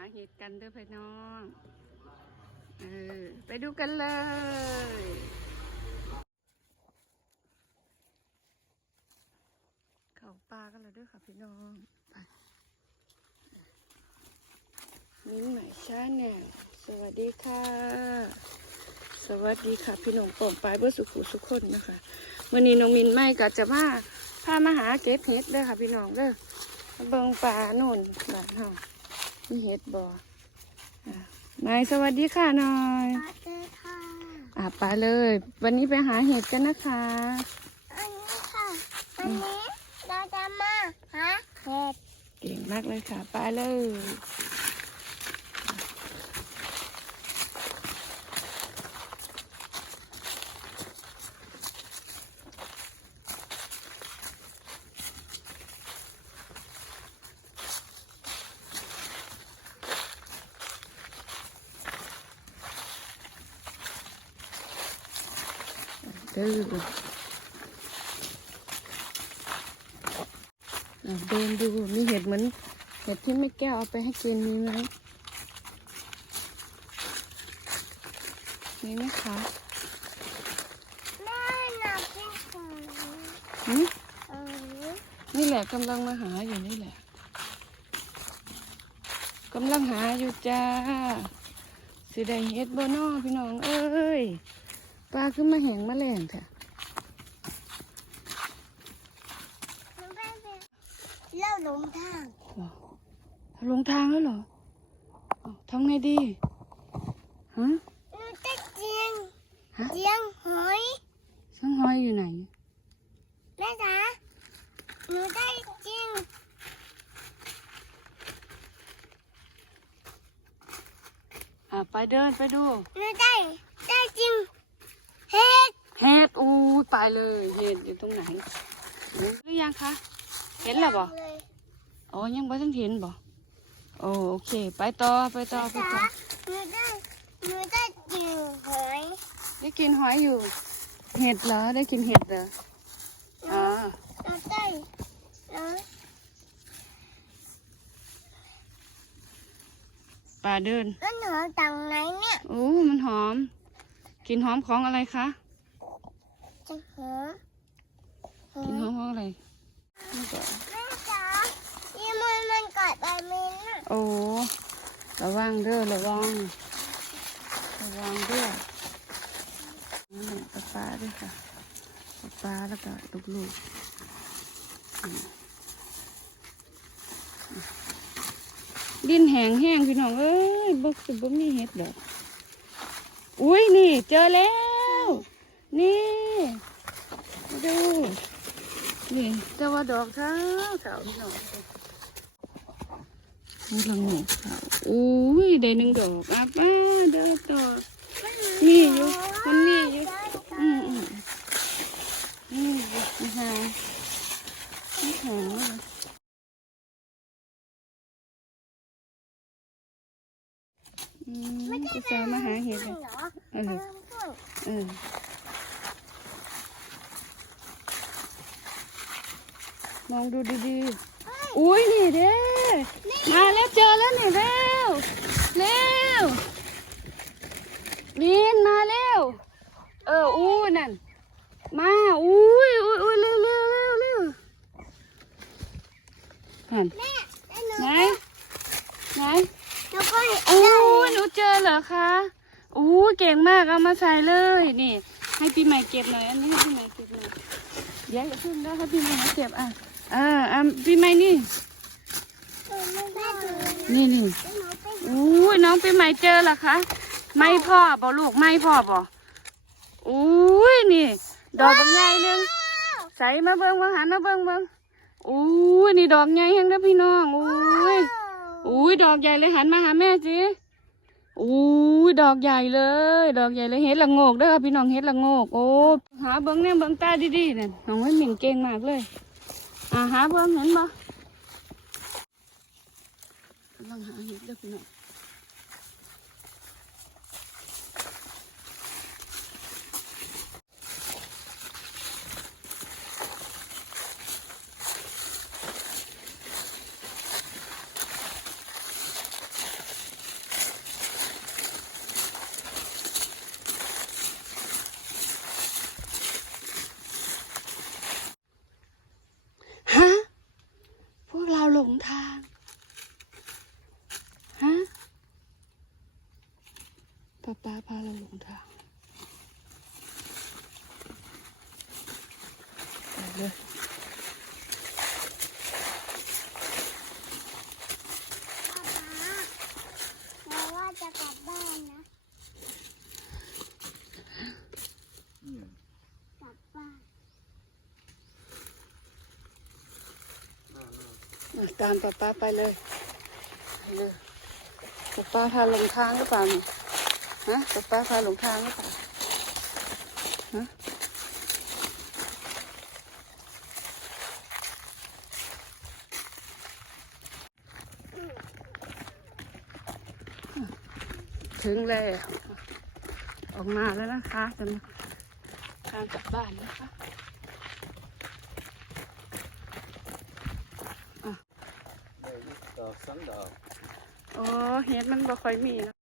าเห็ดกันด้อพี่น้องเออไปดูกันเลย เขาปลากันแล้วด้วยค่ะพี่น้องไปมิ้นใหม่ชาแนลสวัสดีค่ะ สวัสดีค่ะ พี่น้องปองปลายเบอร์สุขุสุขคนนะคะวันนี้น้องมินไม่ก็จะมาพามาหาเก็บเห็ดเด้อค่ะพี่น้องเด้อเบิงปลาโน่นแบ้านเฮา มีเห็ดบ่อะนายสวัสดีค่ะนายสวัสดีค่ะอะไปเลย วันนี้ไปหาเห็ดกันนะคะอันนี้ค่ะวันนี้เราจะมาหาเห็ดเก่งมากเลยค่ะ ไปเลย ด้ออะเดินดูมีเห็ดเหมือนเห็ดที่ไม่แก้วเอาไปให้กินมีไหมมีไหมคะแม่หนักที่สุดหืมเออนี่แหละกำลังมาหาอยู่นี่แหละกำลังหาอยู่จ้าสิได้เห็ดบ่นอพี่น้องเอ้ย ปลาขึ้นมาแหงมาแรงเถอะหนูไปไปเล่าหลงทางว้าวลงทางแล้วเหรออ้าวทำไงดีฮะหนูจะเจียงฮะเจียงหอยช่างหอยอยู่ไหนแม่จ๋าหนูได้เจียงอะไปเดินไปดูหนูได้ได้เจียง เห็ดเห็ดอู้ยไปเลยเห็ดอยู่ตรงไหนรู้หรือยังคะเห็นแล้วบ่เลยอ๋อยังไม่ต้องเห็นบ่โอ้โอเค ไปต่อไปต่อไปจ๋าต่อหนูได้หนูได้เจียงหอยได้กินหอยอยู่ เห็ดเหรอได้กินเห็ดเหรออ๋อหนูได้หนูป่าเดินแล้วหนูตังไหนเนี่ยโอ้มันหอม กินหอมของอะไรคะจะหอมหอกินหอมมของอะไรนี่ก็แม่จ๋ายี่มันมันกัดใบมิ้นท์น่ะโอ้ระวังเด้อระวังระวังด้วยนี่ปลาปลาด้วยค่ะปลาปลาแล้วก็ลูกๆอืมดินแห้งแห้งพี่น้องเอ้ยบกสิบ่มีเห็ดดอก อุ้ยนี่ เจอแล้ว นี่ ดู นี่แต่ว่าดอกเท้าเก่าพี่น้องนี่ละงูขาวอุ้ยได้หนึ่งดอกอะป้าเด้อต่อนี่อยู่มันมีอยู่อืมอืมนี่อยู่นะคะนี่หา งเลยอืมจะสามาหาเห็ดเลยเหรอเออเออมองดูดีๆ อุ้ยนี่เด้ มาแล้วเจอแล้วนี่เร็ว เร็วบินมาเร็ว เอออู้นั่น มาอุ้ยอุ้ยอุ้ยเร็วเร็วเร็วเร็วนั่น ไหน หนูก็เห็น อู้ ได้ หนู เจอเหรอคะอู้เก่งมากเอามาใส่เลยนี่ ให้พี่ใหม่เก็บหน่อยอันนี้ให้พี่ใหม่เก็บหน่อยเดี๋ยวอย่าพึ่งนะให้พี่ใหม่เก็บอะอ่าอะพี่ใหม่นี่นี่นี่อู้น้องปีใหม่เจอเหรอคะไม่พ่อบ่ลูกไม่พ่อบ่อู้ยนี่ ดอกบางใหญ่นึงใส่มาเบิ่งมาหันมาเบิ่งเบิ่งอู้ยนี่ดอกใหญ่แฮงเด้อพี่น้องอู้ยอู้ยดอกใหญ่เลยหันมาหาแม่สิ อู้ยดอกใหญ่เลย ดอกใหญ่เลยเฮ็ดละโงกเด้อพี่น้องเฮ็ดละโงก โอ้หาเบิ้งเนี่ยเบิ้งตาดีๆนั่นน้องไม่หมิ่งเก่งมากเลย อ่าหาเบิ้งเห็นบ่ลังหาเห็ดเด้อพี่น้อง ห ลงทาง ฮะป้าป้าพาเราหลงทางไปเลย ป๊าป๊าเราว่าจะกลับบ้านนะ อืม กลับบ้าน อะ ตามป้าป้าไปเลยปเลยป้าป้าพาหลงทางหรือเปล่านี่ฮะป้าป้าพาหลงทางหรือเปล่าฮะถึงแล้วออกมาแล้วนะคะจะมาทางกลับบ้านนะคะ ได้อีกดอก สังดอกอ๋อเฮ็ดมันบ่ค่อยมีนะ